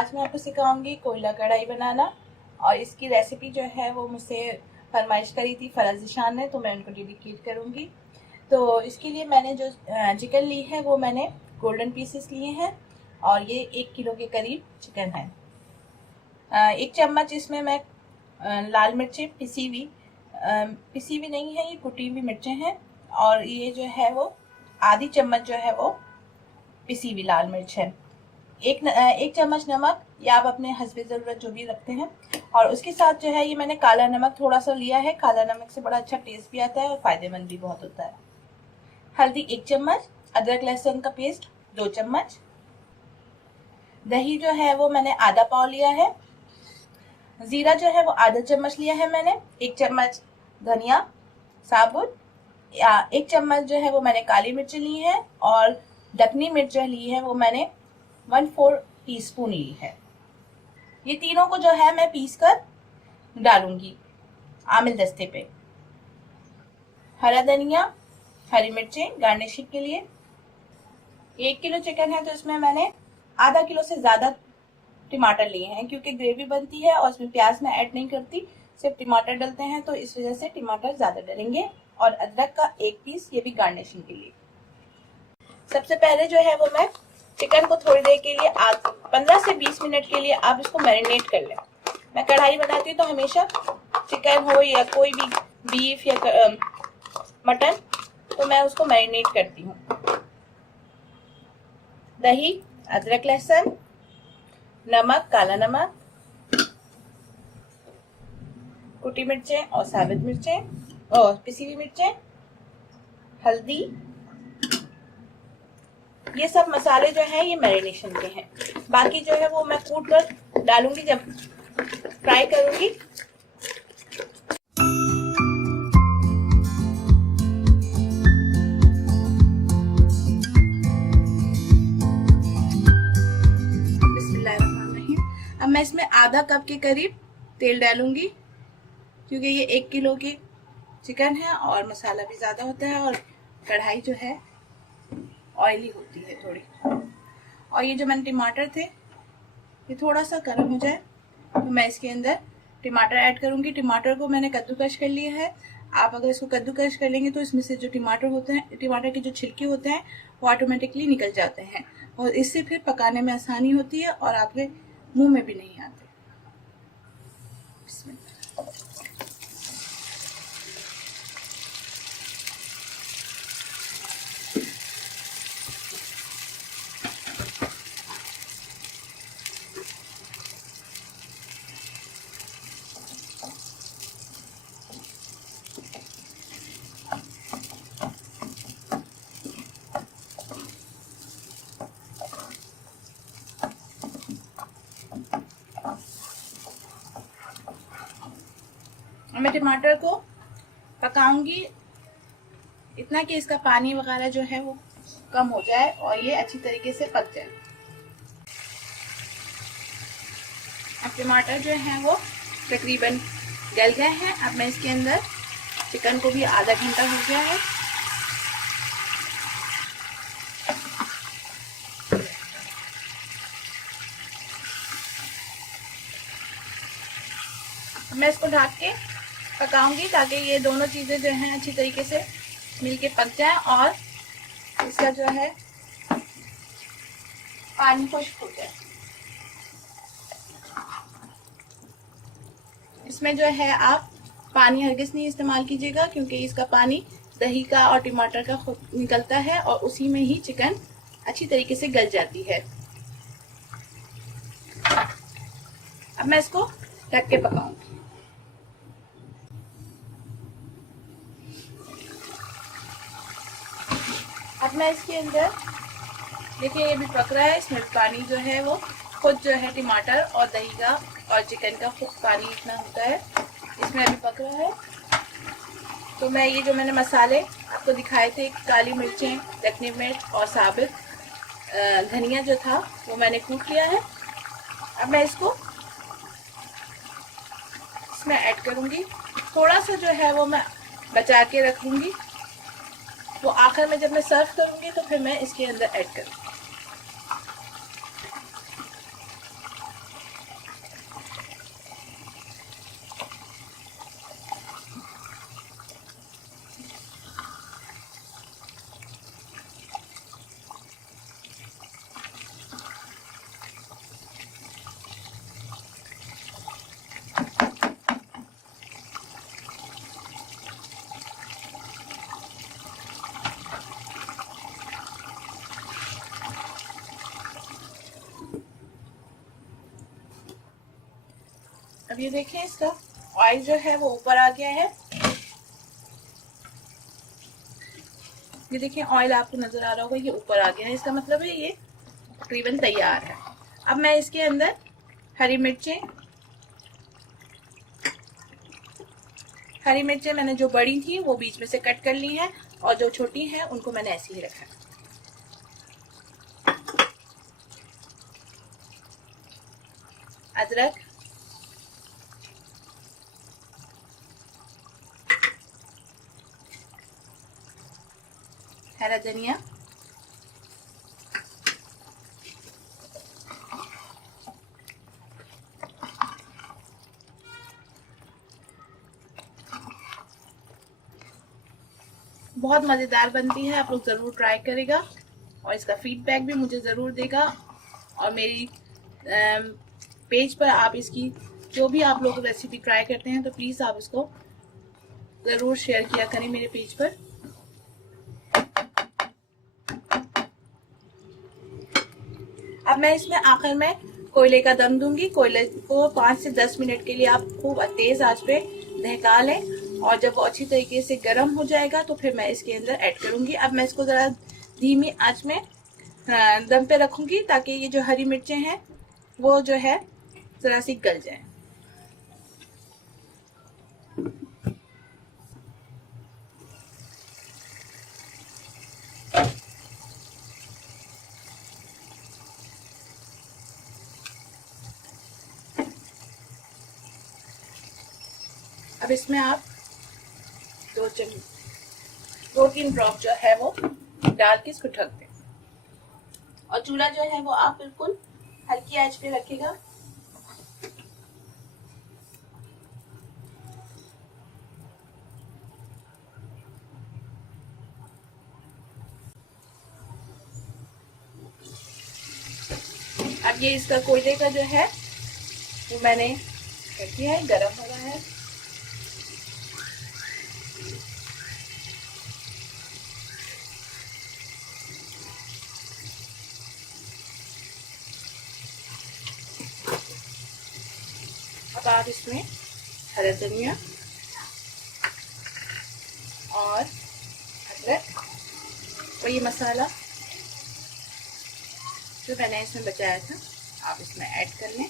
आज मैं आपको सिखाऊंगी कोयला कढ़ाई बनाना। और इसकी रेसिपी जो है वो मुझसे फरमाइश करी थी फराज ज़ीशान ने, तो मैं उनको डेडिकेट करूंगी। तो इसके लिए मैंने जो चिकन ली है वो मैंने गोल्डन पीसेस लिए हैं और ये 1 किलो के करीब चिकन है। 1 चम्मच इसमें मैं लाल मिर्चें पिसी हुई नहीं है, ये कुटी हुई मिर्चें हैं। और ये जो है वो आधी चम्मच जो है वो पिसी हुई लाल मिर्च है। एक चम्मच नमक, या आप अपने हस्बे ज़रूरत जो भी रखते हैं। और उसके साथ जो है ये मैंने काला नमक थोड़ा सा लिया है। काला नमक से बड़ा अच्छा टेस्ट भी आता है और फायदेमंद भी बहुत होता है। हल्दी 1 चम्मच, अदरक लहसुन का पेस्ट 2 चम्मच, दही जो है वो मैंने आधा पाव लिया है, जीरा जो है वो आधा चम्मच लिया है मैंने, 1 चम्मच धनिया साबुत, 1 चम्मच जो है वो मैंने काली मिर्च ली है, और दखनी मिर्च जो ली है वो मैंने 1/4 टीस्पून ली है। ये तीनों को जो है मैं पीस कर डालूंगी आमिल दस्ते पे। हरा धनिया, हरी मिर्चें गार्निशिंग के लिए। 1 किलो चिकन है तो इसमें मैंने आधा किलो से ज्यादा टमाटर लिए हैं, क्योंकि ग्रेवी बनती है और इसमें प्याज मैं ऐड नहीं करती, सिर्फ टमाटर डलते हैं, तो इस वजह से टमाटर ज्यादा डलेंगे। और अदरक का 1 पीस, ये भी गार्निशिंग के लिए। सबसे पहले जो है वो मैं चिकन को थोड़ी देर के लिए 15 से 20 मिनट के लिए आप इसको मैरिनेट कर लें। मैं कढ़ाई बनाती हूँ तो हमेशा चिकन हो या कोई भी बीफ या मटन, तो मैं उसको मैरिनेट करती हूँ। दही, अदरक लहसुन, नमक, काला नमक, कुटी मिर्चें और साबुत मिर्चें और पिसी हुई मिर्चें, हल्दी, ये सब मसाले जो हैं ये मैरिनेशन के हैं। बाकी जो है वो मैं कूट कर डालूंगी जब फ्राई करूंगी। बिस्मिल्लाहिर्रहमानिर्रहीम। अब मैं इसमें आधा कप के करीब तेल डालूंगी, क्योंकि ये 1 किलो की चिकन है और मसाला भी ज्यादा होता है और कढ़ाई जो है ऑयली होती है थोड़ी। और ये जो मैंने टमाटर थे ये थोड़ा सा गर्म हो जाए तो मैं इसके अंदर टमाटर ऐड करूंगी। टमाटर को मैंने कद्दूकश कर लिया है। आप अगर इसको कद्दूकश कर लेंगे तो इसमें से जो टमाटर होते हैं, टमाटर के जो छिलके होते हैं वो ऑटोमेटिकली निकल जाते हैं और इससे फिर पकाने में आसानी होती है और आपके मुंह में भी नहीं आते। मैं टमाटर को पकाऊंगी इतना कि इसका पानी वगैरह जो है वो कम हो जाए और ये अच्छी तरीके से पक जाए। अब टमाटर जो है वो तकरीबन गल गए हैं। अब मैं इसके अंदर चिकन को भी आधा घंटा हो गया है, मैं इसको ढक के पकाऊंगी ताकि ये दोनों चीजें जो हैं अच्छी तरीके से मिलके पक जाए और इसका जो है पानी खुश्क हो जाए। इसमें जो है आप पानी हरगिज़ नहीं इस्तेमाल कीजिएगा, क्योंकि इसका पानी दही का और टमाटर का खुद निकलता है और उसी में ही चिकन अच्छी तरीके से गल जाती है। अब मैं इसको ढक के पकाऊंगी। अब मैं इसके अंदर देखिए ये भी पक रहा है, इसमें पानी जो है वो खुद जो है टमाटर और दही का और चिकन का खुद पानी इतना होता है, इसमें अभी पक रहा है। तो मैं ये जो मैंने मसाले आपको दिखाए थे, काली मिर्चें, दखनी मिर्च और साबुत धनिया जो था वो मैंने कूट लिया है। अब मैं इसको इसमें ऐड करूँगी। थोड़ा सा जो है वो मैं बचा के रखूँगी, वो आखिर में जब मैं सर्व करूँगी तो फिर मैं इसके अंदर ऐड करूँगी। अब ये देखें इसका ऑयल जो है वो ऊपर आ गया है। ये देखिए ऑयल आपको नजर आ रहा होगा, ये ऊपर आ गया है, इसका मतलब है ये तकरीबन तैयार है। अब मैं इसके अंदर हरी मिर्चें मैंने जो बड़ी थी वो बीच में से कट कर ली हैं, और जो छोटी हैं उनको मैंने ऐसे ही रखा है। अदरक, हरा धनिया, बहुत मज़ेदार बनती है, आप लोग ज़रूर ट्राई करेगा और इसका फीडबैक भी मुझे ज़रूर देगा। और मेरी पेज पर आप इसकी जो भी आप लोग रेसिपी ट्राई करते हैं तो प्लीज़ आप इसको ज़रूर शेयर किया करें मेरे पेज पर। अब मैं इसमें आखिर में कोयले का दम दूंगी। कोयले को 5 से 10 मिनट के लिए आप खूब तेज आंच पे दहका लें, और जब वो अच्छी तरीके से गर्म हो जाएगा तो फिर मैं इसके अंदर ऐड करूंगी। अब मैं इसको ज़रा धीमी आंच में दम पे रखूंगी ताकि ये जो हरी मिर्चें हैं वो जो है ज़रा सी गल जाए। अब इसमें आप 2-3 ड्रॉप जो है वो डाल के इसको ढक दें, और चूल्हा जो है वो आप बिल्कुल हल्की आंच पे रखिएगा। अब ये इसका कोयले का जो है वो मैंने कर दिया है, गरम हो रहा है। अब आप इसमें हरा धनिया और अदरक और ये मसाला जो मैंने इसमें बचाया था आप इसमें ऐड कर लें।